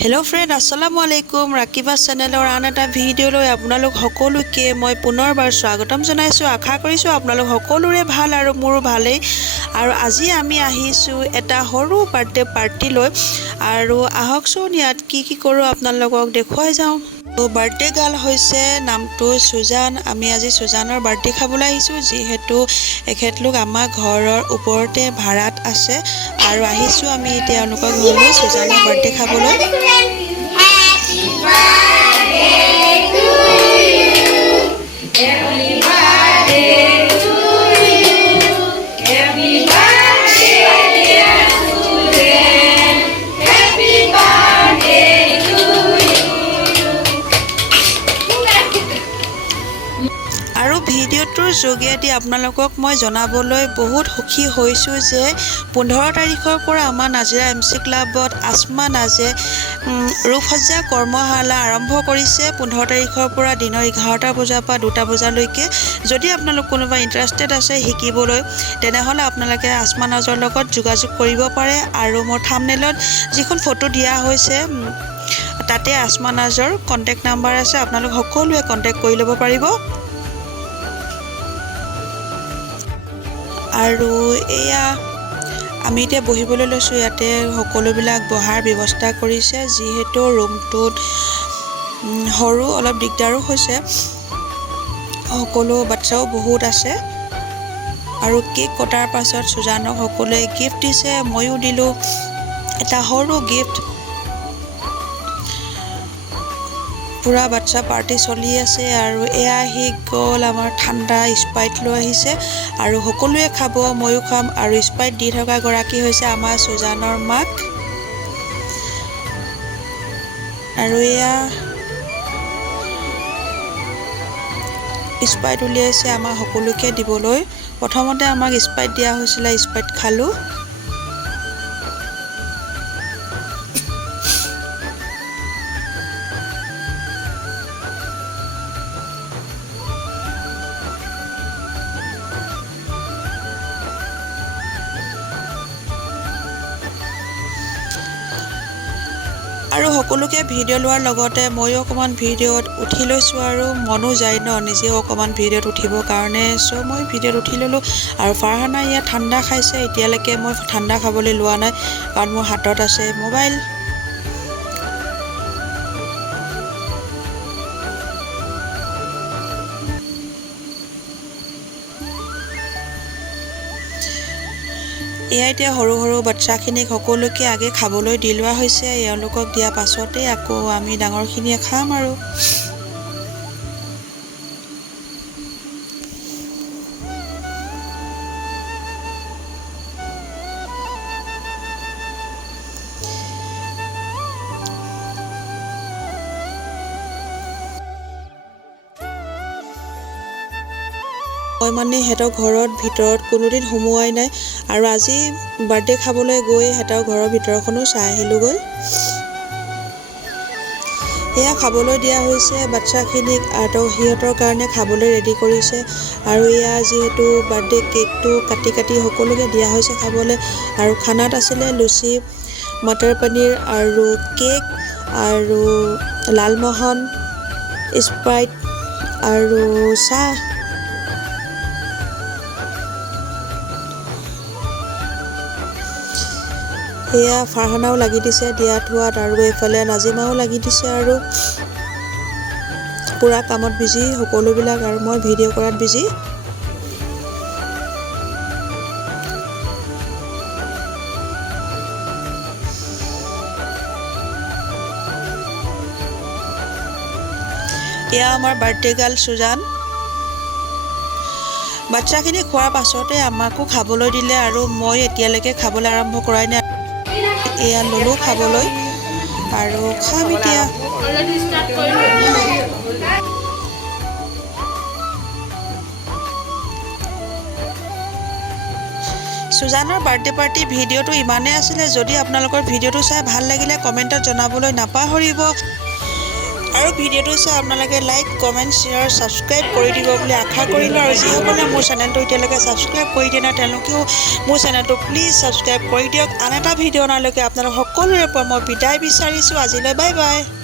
Hello friend अस्सलामु अलैकुम राकिबा चैनेলৰ আন এটা ভিডিঅ'লৈ আপোনালোক সকলোকে মই পুনৰবাৰ স্বাগতম জনাইছো। আশা কৰিছো আপোনালোক সকলোৰে ভাল আৰু মোৰো ভালেই। আৰু আজি আমি আহিছো এটা সৰু বাৰ্থডে পাৰ্টিলৈ আৰু আহকচোন ইয়াত কি কৰো আপোনালোকক দেখুৱাই যাওঁ। তো বাৰ্থডে গাৰ্ল হৈছে নামটো সুজান। আমি আজি সুজানৰ বাৰ্থডে খাবলৈ আহিছো, যিহেতু এখেতলোক আমাৰ ঘৰৰ ওপৰতে ভাড়াত আছে আৰু আহিছো আমি তেওঁলোকৰ ঘৰলৈ সুজানৰ বাৰ্থডে খাবলৈ। আৰু ভিডিঅ'টোৰ যোগেদি আপোনালোকক মই জনাবলৈ বহুত সুখী হৈছোঁ যে 15 তাৰিখৰ পৰা আমাৰ নাজিৰা MC ক্লাবত আসমা নাজে ৰূপসজ্জা কৰ্মশালা আৰম্ভ কৰিছে। 15 তাৰিখৰ পৰা দিনৰ 11টা বজাৰ পৰা 2টা বজালৈকে। যদি আপোনালোক কোনোবা ইণ্টাৰেষ্টেড আছে শিকিবলৈ, তেনেহ'লে আপোনালোকে আসমা নাজৰ লগত যোগাযোগ কৰিব পাৰে। আৰু মোৰ থাম্বনেইলত যিখন ফটো দিয়া হৈছে তাতে আসমা নাজৰ কণ্টেক্ট নাম্বাৰ আছে, আপোনালোক সকলোৱে কণ্টেক্ট কৰি ল'ব পাৰিব। আৰু এয়া আমি এতিয়া বহিবলৈ লৈছোঁ। ইয়াতে সকলোবিলাক বহাৰ ব্যৱস্থা কৰিছে, যিহেতু ৰুমটোত সৰু অলপ দিগদাৰো হৈছে, সকলো বাচ্চাও বহুত আছে। আৰু কেক কটাৰ পাছত সুজানক সকলোৱে গিফ্ট দিছে, ময়ো দিলোঁ এটা সৰু গিফ্ট। পুৰা বাচ্চা পাৰ্টি চলি আছে। আৰু এয়া আহি গ'ল আমাৰ ঠাণ্ডা স্প্ৰাইট লৈ আহিছে আৰু সকলোৱে খাব, ময়ো খাম। আৰু স্প্ৰাইট দি থকা গৰাকী হৈছে আমাৰ সুজানৰ মাক। আৰু এয়া স্প্ৰাইট উলিয়াইছে আমাক সকলোকে দিবলৈ। প্ৰথমতে আমাক স্প্ৰাইট দিয়া হৈছিলে, স্প্ৰাইট খালোঁ। আৰু সকলোকে ভিডিঅ' লোৱাৰ লগতে ময়ো অকণমান ভিডিঅ'ত উঠি লৈছোঁ, আৰু মনো যায় ন নিজেও অকণমান ভিডিঅ'ত উঠিবৰ কাৰণে। চ' মই ভিডিঅ'ত উঠি ল'লোঁ। আৰু ফাৰহানা ইয়াত ঠাণ্ডা খাইছে। এতিয়ালৈকে মই ঠাণ্ডা খাবলৈ লোৱা নাই, কাৰণ মোৰ হাতত আছে মোবাইল। এয়া এতিয়া সৰু সৰু বাচ্চাখিনিক সকলোকে আগে খাবলৈ দি লোৱা হৈছে। এওঁলোকক দিয়াৰ পাছতে আকৌ আমি ডাঙৰখিনিয়ে খাম। আৰু মই মানে সিহঁতৰ ঘৰত ভিতৰত কোনোদিন সোমোৱাই নাই, আৰু আজি বাৰ্থডে খাবলৈ গৈ সিহঁতৰ ঘৰৰ ভিতৰখনো চাই আহিলোঁগৈ। এয়া খাবলৈ দিয়া হৈছে বাচ্চাখিনিক, আৰু সিহঁতৰ কাৰণে খাবলৈ ৰেডি কৰিছে। আৰু এয়া যিহেতু বাৰ্থডে কেকটো কাটি কাটি সকলোকে দিয়া হৈছে খাবলৈ। আৰু খানাত আছিলে লুচি, মটৰ পনীৰ আৰু কেক আৰু লালমোহন, স্প্ৰাইট আৰু চাহ। এয়া ফাৰহানাও লাগি দিছে দিয়া থোৱাত, আৰু এইফালে নাজিমাও লাগি দিছে। আৰু পূৰা কামত বিজি সকলোবিলাক, আৰু মই ভিডিঅ' কৰাত বিজি। এয়া আমাৰ বাৰ্থডে গাৰ্ল সুজান। বাচ্চাখিনি খোৱাৰ পাছতে আমাকো খাবলৈ দিলে, আৰু মই এতিয়ালৈকে খাবলৈ আৰম্ভ কৰাই নাই। এয়া ল'লোঁ খাবলৈ, আৰু খাম এতিয়া। সুজানৰ বাৰ্থডে পাৰ্টি ভিডিঅ'টো ইমানেই আছিলে। যদি আপোনালোকৰ ভিডিঅ'টো চাই ভাল লাগিলে কমেণ্টত জনাবলৈ নাপাহৰিব। আৰু ভিডিঅ'টো চাই আপোনালোকে লাইক কমেণ্ট শ্বেয়াৰ ছাবস্ক্ৰাইব কৰি দিব বুলি আশা কৰিলোঁ আৰু যিসকলে মোৰ চেনেলটো এতিয়ালৈকে ছাবস্ক্ৰাইব কৰি দিয়া নাই তেওঁলোকেও মোৰ চেনেলটো প্লিজ ছাবস্ক্ৰাইব কৰি দিয়ক আন এটা ভিডিঅ' অনালৈকে আপোনালোক সকলোৰে পৰা মই বিদায় বিচাৰিছোঁ আজিলৈ বাই বাই